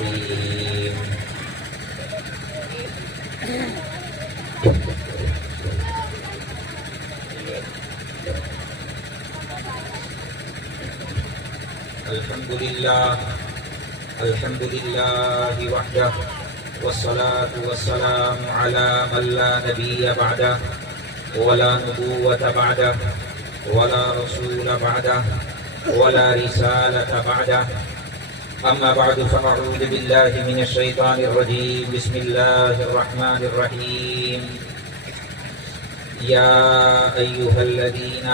الرحيم الحمد لله وحده والصلاة والسلام على من لا نبي بعده ولا نبوة بعده ولا رسول بعده ولا رسالة بعده أما بعد فأعوذ بالله من الشيطان الرجيم بسم الله الرحمن الرحيم يا أيها الذين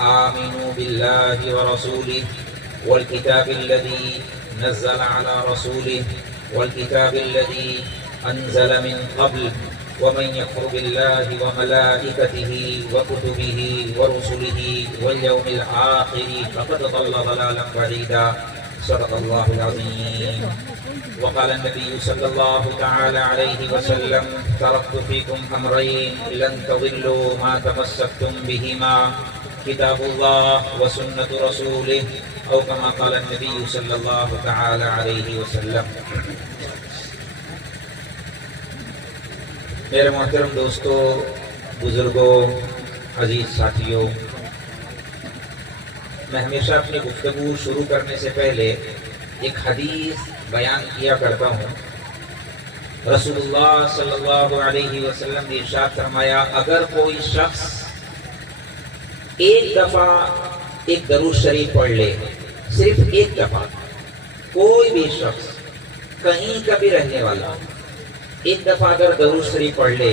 آمنوا بالله ورسوله والكتاب الذي نزل على رسوله والكتاب الذي أنزل من قبل ومن يكفر بالله وملائكته وكتبه ورسله واليوم الآخر فقد ضل ضلالا بعيدا صدق الله العظيم وقال النبي صلى الله تعالى عليه وسلم تركت فيكم أمرين لن تضلوا ما تمسكتم بهما كتاب الله وسنة رسوله او كما قال النبي صلی اللہ تعالی علیہ وسلم۔ میرے محترم دوستو، بزرگوں، عزیز ساتھیوں، میں ہمیشہ اپنی گفتگو شروع کرنے سے پہلے ایک حدیث بیان کیا کرتا ہوں۔ رسول اللہ صلی اللہ علیہ وسلم نے ارشاد فرمایا، اگر کوئی شخص ایک دفعہ ایک درود شریف پڑھ لے، صرف ایک دفعہ، کوئی بھی شخص کہیں کا بھی رہنے والا ایک دفعہ اگر درود شریف پڑھ لے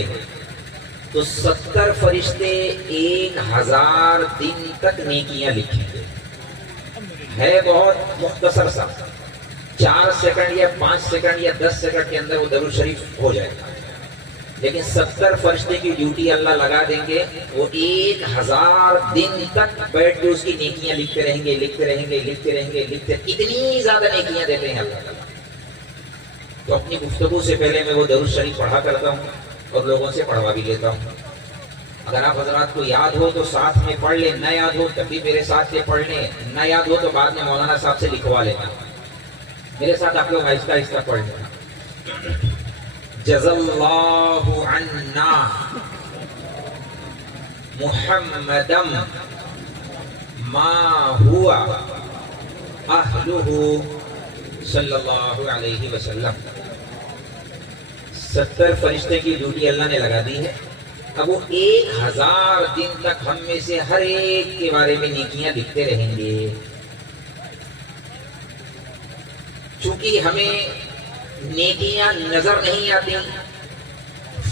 تو 70 فرشتے 1000 دن تک نیکیاں لکھیں گے۔ ہے بہت مختصر سا، 4 سیکنڈ یا 5 سیکنڈ یا 10 سیکنڈ کے اندر وہ درود شریف ہو جائے گا، لیکن 70 فرشتے کی ڈیوٹی اللہ لگا دیں گے، وہ 1000 دن تک بیٹھ کے اس کی نیکیاں لکھتے رہیں گے، اتنی زیادہ نیکیاں دیتے ہیں اللہ تعالیٰ۔ تو اپنی گفتگو سے پہلے میں وہ درود شریف پڑھا کرتا ہوں اور لوگوں سے پڑھوا بھی لیتا ہوں۔ اگر آپ حضرات کو یاد ہو تو ساتھ میں پڑھ لیں، نہ یاد ہو تب بھی میرے ساتھ سے پڑھ لیں، نہ یاد ہو تو بعد میں مولانا صاحب سے لکھوا لینا۔ میرے ساتھ آپ لوگ آہستہ آہستہ پڑھ لیں۔ جزا اللہ عنا محمدم ما ہوا اہلہ صلی اللہ علیہ وسلم۔ 70 فرشتے کی ڈیوٹی اللہ نے لگا دی ہے، اب وہ 1000 دن تک ہم میں سے ہر ایک کے بارے میں نیکیاں لکھتے رہیں گے۔ چونکہ ہمیں نیکیاں نظر نہیں آتی،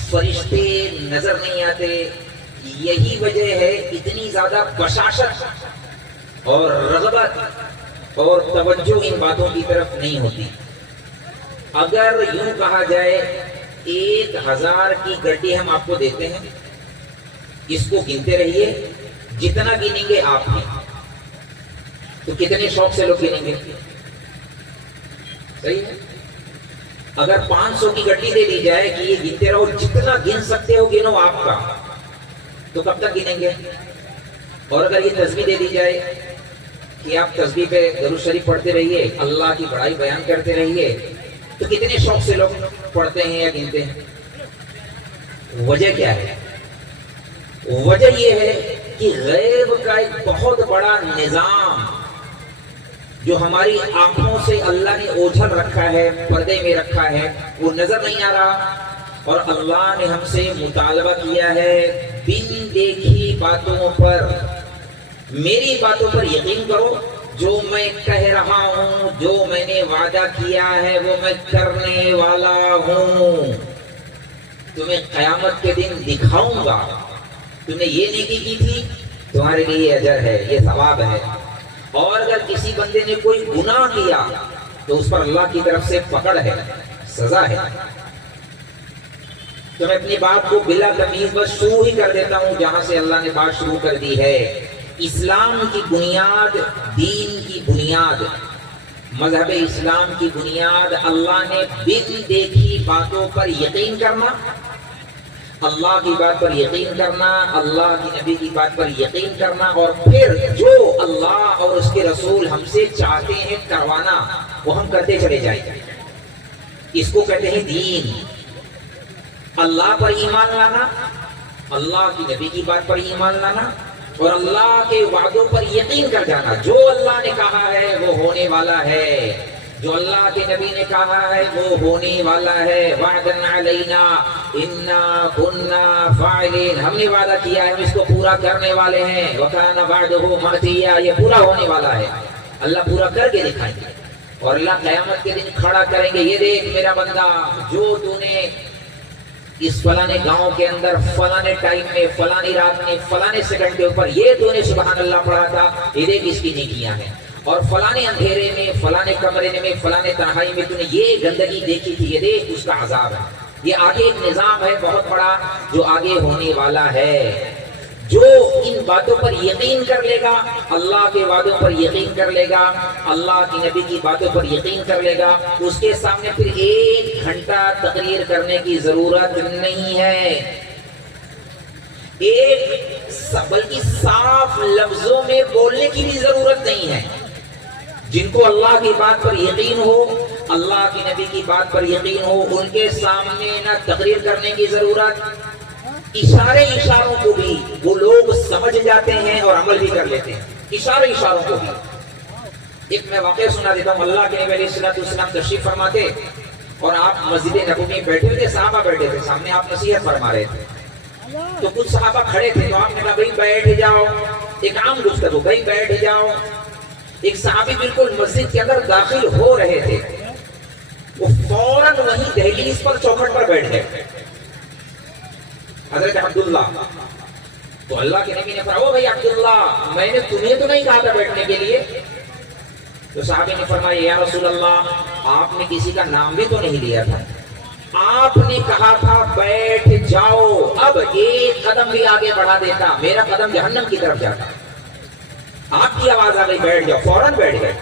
فرشتے نظر نہیں آتے، یہی وجہ ہے اتنی زیادہ بشاشت اور رغبت اور توجہ ان باتوں کی طرف نہیں ہوتی۔ اگر یوں کہا جائے 1000 کی گڈی ہم آپ کو دیتے ہیں، اس کو گنتے رہیے، جتنا گنیں گے آپ ہیں تو کتنے شوق سے لوگ گنیں گے؟ صحیح ہے؟ اگر 500 کی گڈی دے دی جائے کہ یہ گنتے رہو، جتنا گن سکتے ہو گنو آپ کا، تو کب تک گنیں گے؟ اور اگر یہ تسبیح دے دی جائے کہ آپ تسبیح پہ درود شریف پڑھتے رہیے، اللہ کی بڑائی بیان کرتے رہیے، تو کتنے شوق سے لوگ پڑھتے ہیں یا گنتے ہیں؟ وجہ کیا ہے؟ وجہ یہ ہے کہ غیب کا ایک بہت بڑا نظام جو ہماری آنکھوں سے اللہ نے اوجھل رکھا ہے، پردے میں رکھا ہے، وہ نظر نہیں آ رہا، اور اللہ نے ہم سے مطالبہ کیا ہے بن دیکھی باتوں پر میری باتوں پر یقین کرو، جو میں کہہ رہا ہوں، جو میں نے وعدہ کیا ہے وہ میں کرنے والا ہوں، تمہیں قیامت کے دن دکھاؤں گا، تم نے یہ نیکی کی تھی، تمہارے لیے یہ اجر ہے، یہ ثواب ہے، اور اگر کسی بندے نے کوئی گناہ کیا تو اس پر اللہ کی طرف سے پکڑ ہے، سزا ہے۔ تو میں اپنی بات کو بلا تمیز بس شروع ہی کر دیتا ہوں جہاں سے اللہ نے بات شروع کر دی ہے۔ اسلام کی بنیاد، دین کی بنیاد، مذہب اسلام کی بنیاد اللہ نے بن دیکھی باتوں پر یقین کرنا اللہ کی بات پر یقین کرنا، اللہ کی نبی کی بات پر یقین کرنا، اور پھر جو اللہ اور اس کے رسول ہم سے چاہتے ہیں کروانا وہ ہم کرتے چلے جائیں. اس کو کہتے ہیں دین. اللہ پر ایمان لانا، اللہ کی نبی کی بات پر ایمان لانا، اور اللہ کے وعدوں پر یقین کر جانا. جو اللہ نے کہا ہے وہ ہونے والا ہے، جو اللہ کے نبی نے کہا ہے وہ ہونے والا ہے. وعدن علینا انا کنا فاعلین، ہم نے وعدہ کیا ہے ہم اس کو پورا کرنے والے ہیں. وکان وعدہ مأتیا، یہ پورا ہونے والا ہے. اللہ پورا کر کے دکھائیں گے، اور اللہ قیامت کے دن کھڑا کریں گے. یہ دیکھ میرا بندہ، جو تو نے اس فلانے گاؤں کے اندر فلانے ٹائم میں فلانی رات میں فلانے سیکنڈ کے اوپر یہ تو نے سبحان اللہ پڑھا تھا، یہ دیکھ اس کی نیکیاں ہیں. اور فلانے اندھیرے میں فلانے کمرے میں فلانے تنہائی میں تو نے یہ گندگی دیکھی تھی، یہ دیکھ اس کا عذاب ہے. یہ آگے ایک نظام ہے بہت بڑا جو آگے ہونے والا ہے. جو ان باتوں پر یقین کر لے گا، اللہ کے وعدوں پر یقین کر لے گا، اللہ کی نبی کی باتوں پر یقین کر لے گا، اس کے سامنے پھر 1 گھنٹہ تقریر کرنے کی ضرورت نہیں ہے. بلکہ صاف لفظوں میں بولنے کی بھی ضرورت نہیں ہے. جن کو اللہ کی بات پر یقین ہو، اللہ کی نبی کی بات پر یقین ہو، ان کے سامنے نہ تقریر کرنے کی ضرورت، اشاروں کو بھی وہ لوگ سمجھ جاتے ہیں اور عمل بھی کر لیتے ہیں. اشاروں کو بھی. ایک میں واقعہ سنا دیتا ہوں. اللہ کے نبی علیہ الصلوۃ والسلام تشریف فرماتے اور آپ مسجد نبوی میں بیٹھے ہوئے تھے، صحابہ بیٹھے تھے، سامنے آپ نصیحت فرما رہے تھے. تو کچھ صحابہ کھڑے تھے تو آپ نے کہا بھائی بیٹھ جاؤ. ایک عام گفتگو، بھائی بیٹھ جاؤ. ایک صحابی بالکل مسجد کے اندر داخل ہو رہے تھے، وہ فوراً وہیں دہلیز پر چوکھٹ پر بیٹھ گئے. حضرت عبداللہ. تو اللہ کے نبی نے فرمایا بھائی عبداللہ، میں نے تمہیں تو نہیں کہا تھا بیٹھنے کے لیے. تو صحابی نے فرمایا یا رسول اللہ، آپ نے کسی کا نام بھی تو نہیں لیا تھا، آپ نے کہا تھا بیٹھ جاؤ. اب 1 قدم بھی آگے بڑھا دیتا میرا قدم جہنم کی طرف جاتا. آپ کی آواز آ گئی بیٹھ جاؤ، فوراً بیٹھ گئے.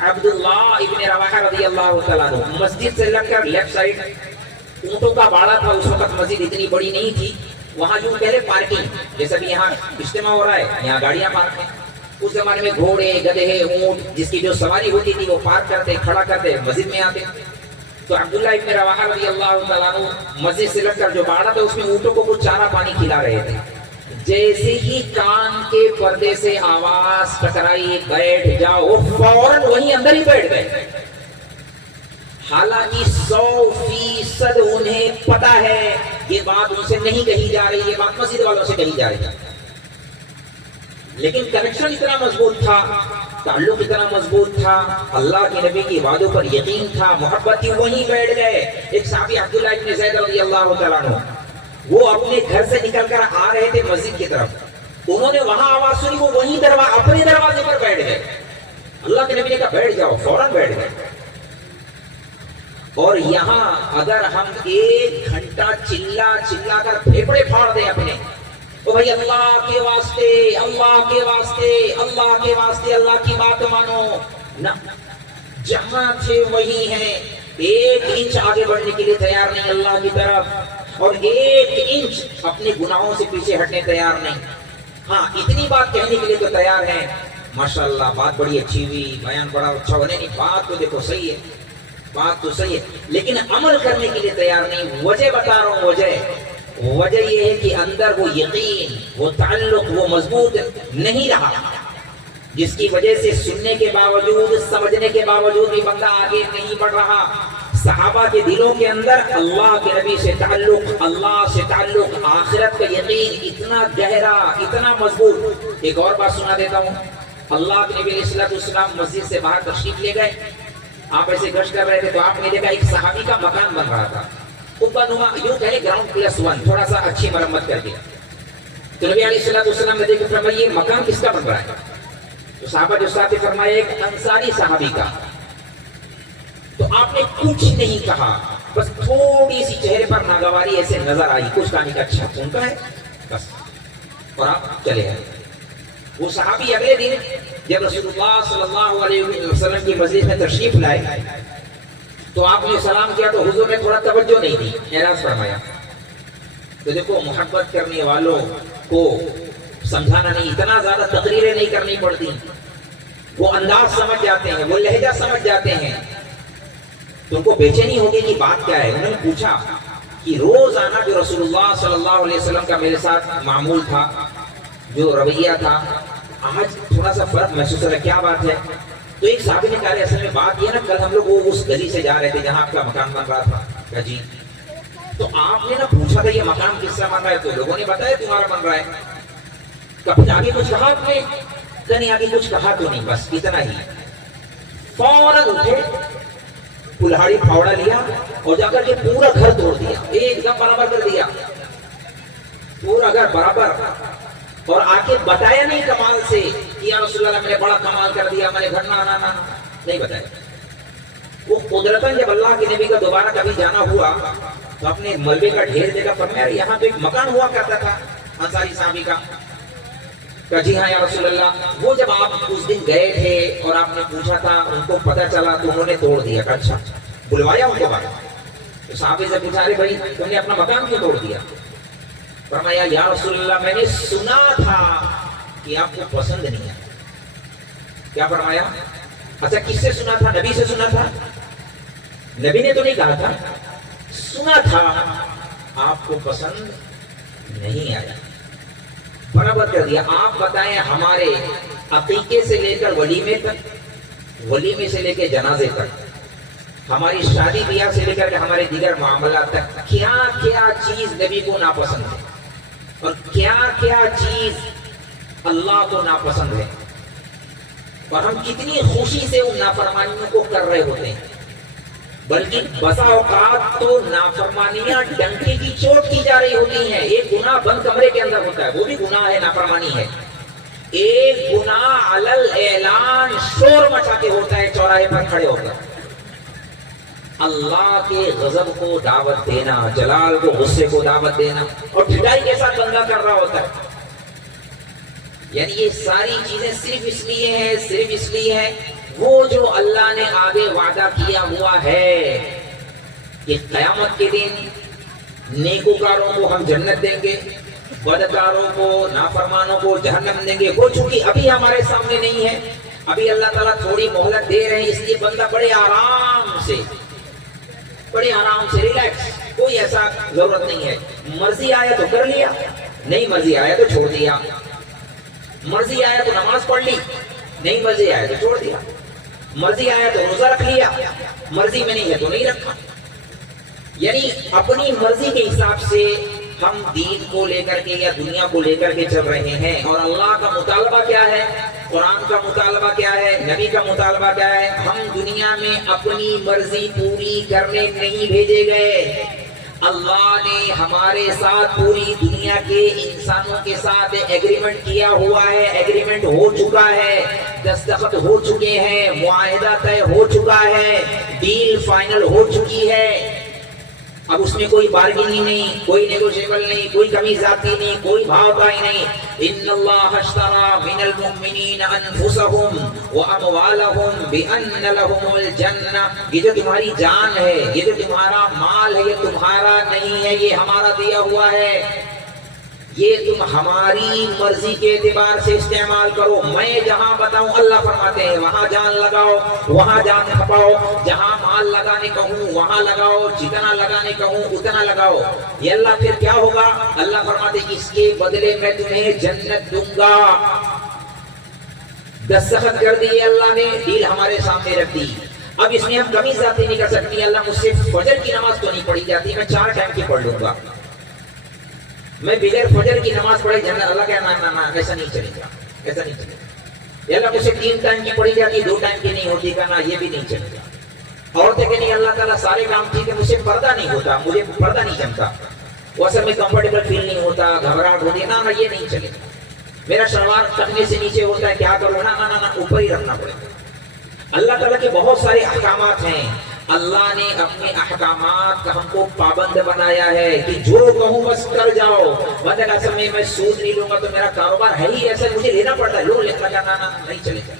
عبداللہ ابن رواحہ رضی اللہ تعالیٰ عنہ مسجد سے لگ کر لیفٹ سائڈ اونٹوں کا باڑا تھا. اس وقت مسجد اتنی بڑی نہیں تھی، وہاں جو پہلے پارکنگ، جیسا بھی یہاں اجتماع ہو رہا ہے یہاں گاڑیاں پارک ہیں. اس زمانے میں گھوڑے گدھے اونٹ جس کی جو سواری ہوتی تھی وہ پارک کرتے کھڑا کرتے مسجد میں آتے. تو عبداللہ ابن رواحہ رضی اللہ تعالیٰ عنہ مسجد سے لگ کر جو باڑا تھا اس میں اونٹوں کو کچھ چارہ پانی کھلا رہے تھے. جیسے ہی کان کے پردے سے آواز ٹکرائی بیٹھ جاؤ، وہ فوراً وہیں اندر ہی بیٹھ گئے. حالانکہ 100% انہیں پتا ہے یہ بات ان سے نہیں کہی جا رہی، یہ بات مسجد والوں سے کہی جا رہی ہے. لیکن کنیکشن اتنا مضبوط تھا، تعلق اتنا مضبوط تھا، اللہ کے نبی کی وعدوں پر یقین تھا، محبت تھی، وہیں بیٹھ گئے. ایک صحابی عبداللہ ابن زید رضی اللہ تعالیٰ عنہ، وہ اپنے گھر سے نکل کر آ رہے تھے مسجد کی طرف. انہوں نے وہاں آواز سنی، وہ وہیں اپنے دروازے پر بیٹھ گئے. اللہ کے نبی نے کہا بیٹھ جاؤ، فوراً بیٹھ گئے. اور یہاں اگر ہم 1 گھنٹہ چلا کر پھیپڑے پھاڑ دیں اپنے، تو بھائی اللہ کے واسطے اللہ کے واسطے اللہ کے واسطے اللہ کی بات مانو نہ، جہاں تھے وہی ہیں. 1 انچ آگے بڑھنے کے لیے تیار نہیں اللہ کی طرف، اور 1 انچ اپنے گناہوں سے پیچھے ہٹنے تیار نہیں. ہاں اتنی بات کہنے کے لیے تو تیار ہیں، ماشاءاللہ بات بڑی اچھی ہوئی، بیان بڑا اچھا ہونے. نہیں، بات تو دیکھو صحیح ہے، بات تو صحیح ہے، لیکن عمل کرنے کے لیے تیار نہیں. وجہ بتا رہا ہوں. وجہ یہ ہے کہ اندر وہ یقین، وہ تعلق، وہ مضبوط نہیں رہا، جس کی وجہ سے سننے کے باوجود، سمجھنے کے باوجود بھی بندہ آگے نہیں بڑھ رہا. صحابہ کے دلوں کے اندر اللہ کے نبی سے تعلق، اللہ سے تعلق، آخرت کا یقین اتنا گہرا، اتنا مضبوط. ایک اور بات سنا دیتا ہوں. اللہ کے نبی علیہ السلام مسجد سے باہر تشریف لے گئے. آپ ایسے گشت کر رہے تھے تو آپ نے دیکھا ایک صحابی کا مکان بن رہا تھا، اوپر نما، یوں کہے گراؤنڈ +1، تھوڑا سا اچھی مرمت کر کے. تو نبی علیہ السلام نے دیکھا فرمایا یہ مکان کس کا بن رہا ہے؟ تو صحابہ جو ساتھ فرمایا ایک انصاری صحابی کا. تو آپ نے کچھ نہیں کہا، بس تھوڑی سی چہرے پر ناگواری ایسے نظر آئی، کچھ کہانی کا اچھا ان کا ہے بس، اور آپ چلے گئے. وہ صحابی اگلے دن جب رسول اللہ صلی اللہ علیہ وسلم کی مسجد میں تشریف لائے تو آپ نے سلام کیا تو حضور نے تھوڑا توجہ نہیں دی، اعراض فرمایا. تو دیکھو محبت کرنے والوں کو سمجھانا نہیں، اتنا زیادہ تقریریں نہیں کرنی پڑتی، وہ انداز سمجھ جاتے ہیں، وہ لہجہ سمجھ جاتے ہیں. تم کو بے چینی ہوگی کہ بات کیا ہے. انہوں نے پوچھا کہ روزانہ جو رسول اللہ صلی اللہ علیہ وسلم کا میرے ساتھ معمول تھا، جو رویہ تھا، آج تھوڑا سا فرق محسوس ہو رہا ہے، کیا بات ہے؟ تو ایک صحابی نے کہا اصل میں بات یہ نا، کل ہم لوگ وہ اس گلی سے جا رہے تھے جہاں آپ کا مکان بن رہا تھا. کہا جی. تو آپ نے نا پوچھا تھا یہ مکان کس سے بن رہا ہے، تو لوگوں نے بتایا تمہارا بن رہا ہے. کبھی آگے کچھ کہا آپ نے؟ کہیں آگے کچھ کہا تو نہیں، بس اتنا ہی. فوراً اٹھے، کلہاڑی پھاوڑا لیا اور جا کر کے پورا گھر توڑ دیا، ایک دم برابر کر دیا، پورا گھر برابر. اور آ کے بتایا نہیں کمال سے کہ یا رسول اللہ میں نے بڑا کمال کر دیا، میں نے گھر نہ نہیں بتایا. وہ قدرتاً جب اللہ کے نبی کا دوبارہ کبھی جانا ہوا تو اپنے ملبے کا ڈھیر دے کر فرمایا یہاں تو ایک مکان ہوا کرتا تھا انصاری صحابی کا. کہا جی ہاں یا رسول اللہ. وہ جب آپ اس دن گئے تھے اور آپ نے پوچھا تھا، ان کو پتہ چلا تو انہوں نے توڑ دیا. کہا اچھا. بلوایا ان کو بعد. تو صحابی سے پوچھا رہے بھائی تم نے اپنا مکان کیوں توڑ دیا؟ فرمایا یا رسول اللہ میں نے سنا تھا کہ آپ کو پسند نہیں ہے. کیا فرمایا؟ اچھا کس سے سنا تھا؟ نبی سے سنا تھا؟ نبی نے تو نہیں کہا تھا، سنا تھا آپ کو پسند نہیں آیا. برابر کر دیا. آپ بتائیں ہمارے عقیقے سے لے کر ولیمے تک، ولیمے سے لے کے جنازے تک، ہماری شادی بیاہ سے لے کر کے ہمارے دیگر معاملات تک کیا کیا چیز نبی کو ناپسند ہے اور کیا کیا چیز اللہ کو ناپسند ہے، اور ہم کتنی خوشی سے ان نافرمانیوں کو کر رہے ہوتے ہیں. بلکہ بسا اوقات تو نافرمانیاں ڈنکے کی چوٹ کی جا رہی ہوتی ہیں. ایک گناہ بند کمرے کے اندر ہوتا ہے، وہ بھی گناہ ہے، نافرمانی ہے. ایک گناہ علل اعلان شور مچا کے ہوتا ہے چوراہے پر کھڑے ہو کر. اللہ کے غضب کو دعوت دینا، جلال کو غصے کو دعوت دینا، اور ٹھڈائی کے ساتھ بندہ کر رہا ہوتا ہے. یعنی یہ ساری چیزیں صرف اس لیے ہے وہ جو اللہ نے آگے وعدہ کیا ہوا ہے کہ قیامت کے دن نیکوکاروں کو ہم جنت دیں گے، بدکاروں کو، نافرمانوں کو جہنم دیں گے. وہ چونکہ ابھی ہمارے سامنے نہیں ہے، ابھی اللہ تعالیٰ تھوڑی مہلت دے رہے ہیں، اس لیے بندہ بڑے آرام سے ریلیکس، کوئی ایسا ضرورت نہیں ہے. مرضی آیا تو کر لیا، نہیں مرضی آیا تو چھوڑ دیا. مرضی آیا تو نماز پڑھ لی، نہیں مرضی آیا تو چھوڑ دیا. مرضی آیا تو روزہ رکھ لیا، مرضی میں نہیں ہے تو نہیں رکھا. یعنی اپنی مرضی کے حساب سے ہم دین کو لے کر کے یا دنیا کو لے کر کے چل رہے ہیں. اور اللہ کا مطالبہ کیا ہے، قرآن کا مطالبہ کیا ہے، نبی کا مطالبہ کیا ہے؟ ہم دنیا میں اپنی مرضی پوری کرنے نہیں بھیجے گئے. اللہ نے ہمارے ساتھ پوری دنیا کے انسانوں کے ساتھ ایگریمنٹ کیا ہوا ہے، ایگریمنٹ ہو چکا ہے، دستخط ہو چکے ہیں، معاہدہ طے ہو چکا ہے، ڈیل فائنل ہو چکی ہے. اب اس میں کوئی بارگیننگ نہیں، کوئی نیگوشیبل نہیں، کوئی کمی ذاتی نہیں، کوئی بھاؤ تائی نہیں. ان اللہ اشترى من المؤمنین انفسهم واموالهم بان لهم الجنہ. یہ جو تمہاری جان ہے، یہ جو تمہارا مال ہے، یہ تمہارا نہیں ہے، یہ ہمارا دیا ہوا ہے. یہ تم ہماری مرضی کے اعتبار سے استعمال کرو. میں جہاں بتاؤں، اللہ فرماتے ہیں وہاں جان لگاؤ، وہاں جان کھپاؤ. جہاں مال لگانے کہوں وہاں لگاؤ، جتنا لگانے کہوں اتنا لگاؤ. یہ اللہ پھر کیا ہوگا؟ اللہ فرماتے ہیں اس کے بدلے میں تمہیں جنت دوں گا. دستخط کر دیے اللہ نے، ڈیل ہمارے سامنے رکھ دی. اب اس میں ہم کمی ذاتی نہیں کر سکتی. اللہ مجھ سے فجر کی نماز تو نہیں پڑھی جاتی، میں 4 ٹائم کی پڑھ لوں گا. میں بغیر فجر کی نماز پڑھے جنت، اللہ کہہ نا ایسا نہیں چلے گا، ایسا نہیں چلے گا. اللہ مجھ سے 3 ٹائم کی پڑھی جاتی، 2 ٹائم کی نہیں ہوتی، کہنا یہ بھی نہیں چلے گا. عورتیں کہ نہیں اللہ تعالیٰ سارے کام ٹھیک ہے، مجھ سے پردہ نہیں ہوتا، مجھے پردہ نہیں جمتا، وہ اصل میں کمفرٹیبل فیل نہیں ہوتا، گھبراہٹ ہوتی ہے، نہ یہ نہیں چلے گا. میرا شلوار ٹکنے سے نیچے ہوتا ہے، کیا کروں؟ نہ اوپر ہی رکھنا پڑے گا. اللہ تعالیٰ کے بہت سارے احکامات ہیں. اللہ نے اپنے احکامات کا ہم کو پابند بنایا ہے کہ جو کہوں بس کر جاؤ. بندہ کا سمے میں سود نہیں لوں گا تو میرا کاروبار ہے ہی ایسا، مجھے لینا پڑتا ہے. لون لینا جانا نہیں چلے گا،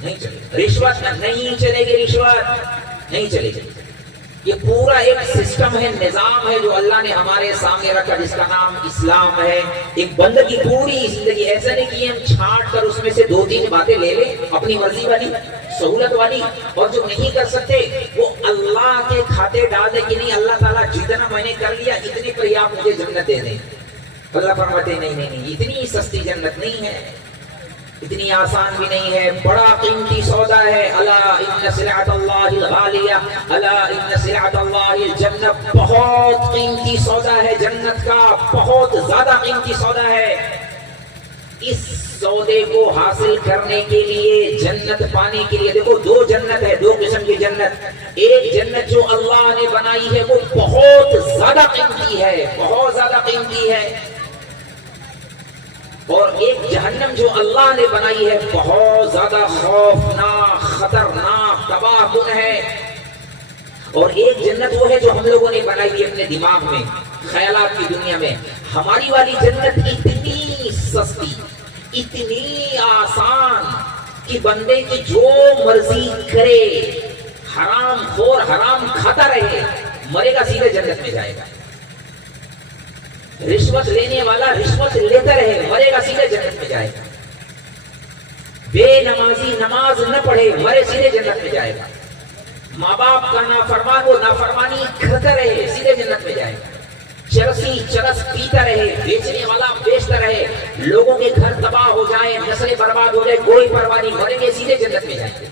نہیں چلے گا. رشوت نہیں چلے گی، رشوت نہیں چلے گی. یہ پورا ایک سسٹم ہے، نظام ہے جو اللہ نے ہمارے سامنے رکھا، جس کا نام اسلام ہے۔ ایک بندے کی پوری زندگی ایسا نہیں کہ ہم چھانٹ کر اس میں سے 2-3 باتیں لے لیں اپنی مرضی والی، سہولت والی، اور جو نہیں کر سکتے وہ اللہ کے کھاتے ڈال دے کہ نہیں اللہ تعالیٰ جتنا میں نے کر لیا اتنے پر ہی آپ مجھے جنت دے دیں۔ اللہ فرماتے نہیں، اتنی سستی جنت نہیں ہے، اتنی آسان بھی نہیں ہے، بڑا قیمتی سودا ہے۔ الا ان سلعۃ اللہ الغالیہ، الا ان سلعۃ اللہ الجنہ، بہت قیمتی سودا ہے جنت کا، بہت زیادہ قیمتی سودا ہے۔ اس سودے کو حاصل کرنے کے لیے، جنت پانے کے لیے، دیکھو 2 جنت ہے، 2 قسم کی جنت۔ ایک جنت جو اللہ نے بنائی ہے وہ بہت زیادہ قیمتی ہے، بہت زیادہ قیمتی ہے، اور ایک جہنم جو اللہ نے بنائی ہے بہت زیادہ خوفناک، خطرناک، تباہ کن ہے۔ اور ایک جنت وہ ہے جو ہم لوگوں نے بنائی ہے اپنے دماغ میں، خیالات کی دنیا میں۔ ہماری والی جنت اتنی سستی، اتنی آسان کہ بندے کی جو مرضی کرے، حرام خور حرام کھاتا رہے، مرے گا سیدھے جنت میں جائے گا۔ رشوت لینے والا رشوت لیتا رہے، مرے گا سیدھے جنت میں جائے گا۔ بے نمازی نماز نہ پڑھے، مرے سیدھے جنت میں جائے گا۔ ماں باپ کا نافرمان وہ نافرمانی کرتا رہے، سیدھے جنت میں جائے گا۔ چرسی چرس پیتا رہے، بیچنے والا بیچتا رہے، لوگوں کے گھر تباہ ہو جائیں، نسلیں برباد ہو جائے، کوئی پرواہ نہیں، مریں گے سیدھے جنت میں جائیں گے۔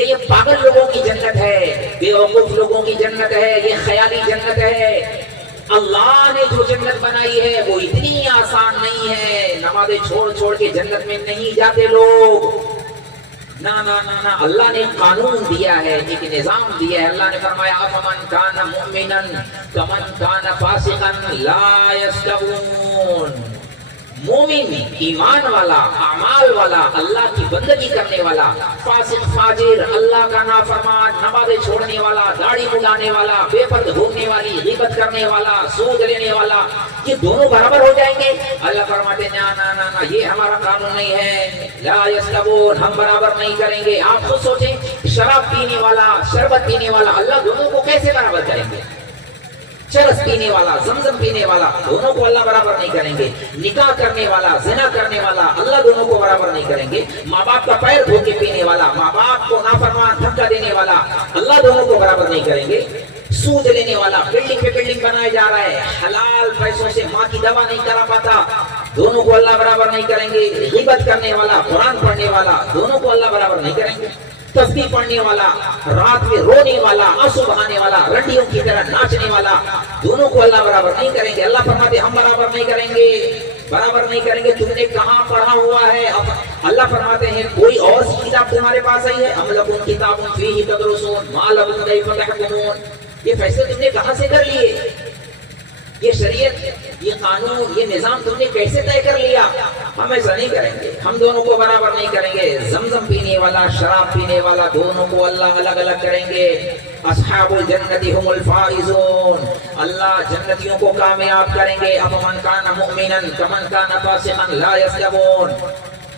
یہ پاگل لوگوں کی جنت ہے، بے وقوف لوگوں کی جنت ہے، یہ خیالی جنت ہے۔ اللہ نے جو جنت بنائی ہے وہ اتنی آسان نہیں ہے۔ نمازیں چھوڑ کے جنت میں نہیں جاتے لوگ، نہ، اللہ نے قانون دیا ہے، ایک نظام دیا ہے۔ اللہ نے فرمایا افمن کان مؤمنا کمن کان فاسقا لا یستوون۔ مومن، ایمان والا، اعمال والا، اللہ کی بندگی کرنے والا، فاسق فاجر، اللہ کا نافرمان، نمازیں چھوڑنے والا، داڑھی مڈانے والا، بے پرد گھومنے والی، غیبت کرنے والا، سود لینے والا، یہ دونوں برابر ہو جائیں گے؟ اللہ فرماتے ہیں نہ، یہ ہمارا قانون نہیں ہے، لا یستوون، ہم برابر نہیں کریں گے۔ آپ خود سوچیں، شراب پینے والا، شربت پینے والا، اللہ دونوں کو کیسے برابر کریں گے؟ چرس پینے والا، زمزم پینے والا، دونوں کو اللہ برابر نہیں کریں گے۔ نکاح کرنے والا، زنا کرنے والا، اللہ دونوں کو برابر نہیں کریں گے۔ ماں باپ کا پیر دھو کے پینے والا، ماں باپ کو نافرمان دھکا دینے والا، اللہ دونوں کو برابر نہیں کریں گے۔ سود لینے والا، بلڈنگ پہ بلڈنگ بنایا جا رہا ہے، حلال پیسوں سے ماں کی دوا نہیں کرا پاتا، دونوں کو اللہ برابر نہیں کریں گے۔ غیبت کرنے والا، قرآن پڑھنے والا، دونوں کو اللہ برابر نہیں کریں گے۔ تسبیح پڑھنے والا، رات میں رونے والا، آنسو بہانے والا، رنڈیوں کی طرح ناچنے والا، دونوں کو اللہ برابر نہیں کریں گے۔ اللہ فرماتے ہم برابر نہیں کریں گے، برابر نہیں کریں گے۔ تم نے کہاں پڑھا ہوا ہے؟ اللہ فرماتے ہیں کوئی اور سی کتاب تمہارے پاس آئی ہے؟ ام لکم کتاب فیہ تدرسون ما لکم کیف تحکمون۔ یہ فیصلے تم نے کہاں سے کر لیے؟ یہ شریعت، یہ قانون، یہ نظام تم نے کیسے طے کر لیا؟ ہم ایسا نہیں کریں گے، ہم دونوں کو برابر نہیں کریں گے۔ زمزم پینے والا، شراب پینے والا، دونوں کو اللہ الگ الگ کریں گے۔ اصحاب الجنت هم الفائزون، اللہ جنتیوں کو کامیاب کریں گے۔ افمن کان مؤمنا کمن کان فاسقا لا یستوون۔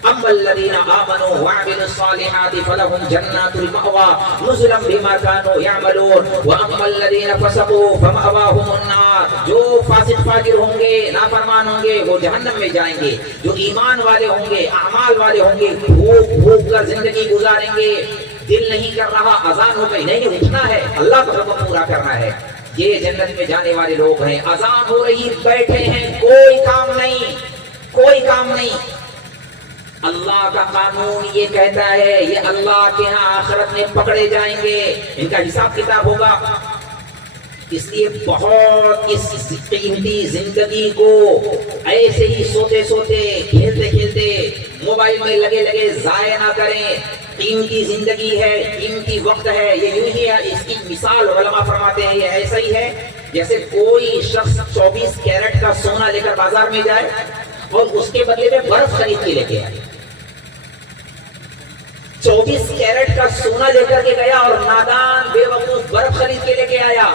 اما الذين آمنوا وعملوا الصالحات فلهم جنات المأوى نزلا بما كانوا يعملون واما الذين فسقوا فمأواهم النار۔ جو فاسق فاجر ہوں گے، نافرمان ہوں گے، وہ جہنم میں جائیں گے۔ جو ایمان والے ہوں گے، اعمال والے ہوں گے، بھوک بھوک کر زندگی گزاریں گے۔ دل نہیں کر رہا، اذان ہو گئی، نہیں اٹھنا ہے، اللہ کا حکم پورا کرنا ہے۔ یہ جنت میں جانے والے لوگ ہیں۔ اذان ہو رہی، بیٹھے ہیں، کوئی کام نہیں، کوئی کام نہیں۔ اللہ کا قانون یہ کہتا ہے، یہ اللہ کے ہاں آخرت میں پکڑے جائیں گے، ان کا حساب کتاب ہوگا۔ اس لیے بہت اس قیمتی زندگی کو ایسے ہی سوتے سوتے، کھیلتے کھیلتے، موبائل میں لگے لگے ضائع نہ کریں۔ قیمتی زندگی ہے، قیمتی وقت ہے۔ یہ یوں ہی ہے، اس کی مثال علماء فرماتے ہیں یہ ایسا ہی ہے جیسے کوئی شخص 24 کیرٹ کا سونا لے کر بازار میں جائے اور اس کے بدلے میں برف خرید کے لے کے آئے۔ 24 کیرٹ کا سونا لے کر کے گیا اور نادان بے وقوف برف خرید کے لے کے آیا۔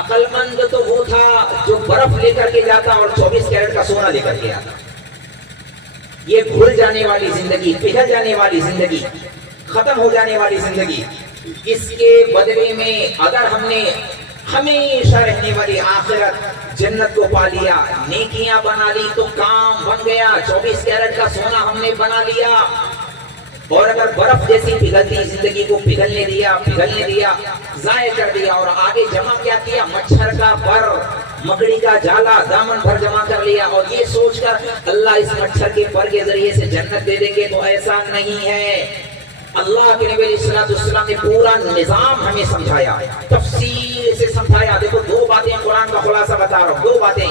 عقل مند تو وہ تھا جو برف لے کر کے جاتا اور 24 کیرٹ کا سونا لے کر کے آتا۔ یہ بھول جانے والی زندگی، پگھل جانے والی زندگی، ختم ہو جانے والی زندگی، اس کے بدلے میں اگر ہم نے ہمیشہ رہنے والی آخرت جنت کو پا لیا، نیکیاں بنا لی تو کام بن گیا، 24 کیرٹ کا سونا ہم نے بنا لیا، اور اگر برف جیسی پگھلتی زندگی کو پگھلنے دیا، ضائع کر دیا، اور آگے جمع کیا کیا؟ مچھر کا پر، مکڑی کا جالا دامن بھر جمع کر لیا، اور یہ سوچ کر اللہ اس مچھر کے پر کے ذریعے سے جنت دے دیں گے، تو ایسا نہیں ہے۔ اللہ کے نبی علیہ السلام نے پورا نظام ہمیں سمجھایا، تفصیل سے سمجھایا۔ دیکھو 2 باتیں قرآن کا خلاصہ بتا رہا ہوں، 2 باتیں،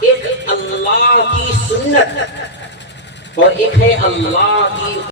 ایک اللہ کی سنت اور ایک ہے اللہ کی